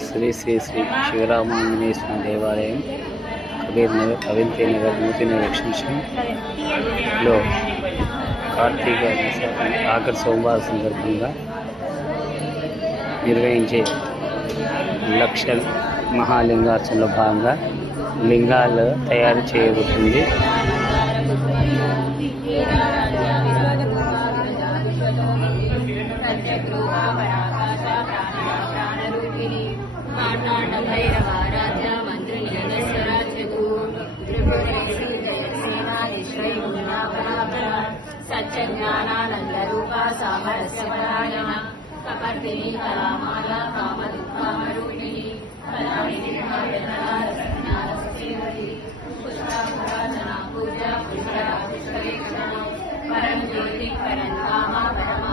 శ్రీ శ్రీ శ్రీ శివరామాంజనేయ స్వామి దేవాలయం కబీర్ నగర్ అవంతి నగర్ నూతన ఎక్స్టెన్షన్లో కార్తీక ఆఖరి సోమవారం సందర్భంగా నిర్వహించే లక్ష మహాలింగార్చనలో భాగంగా లింగాలు తయారు చేయబడుతుంది సత్యజ్ఞానానందరూపా సామరస్యపరాయణ కపర్తిని కళామాల కామదుఃఖామరూపిణి పరం జ్యోతి పరం కామ పరం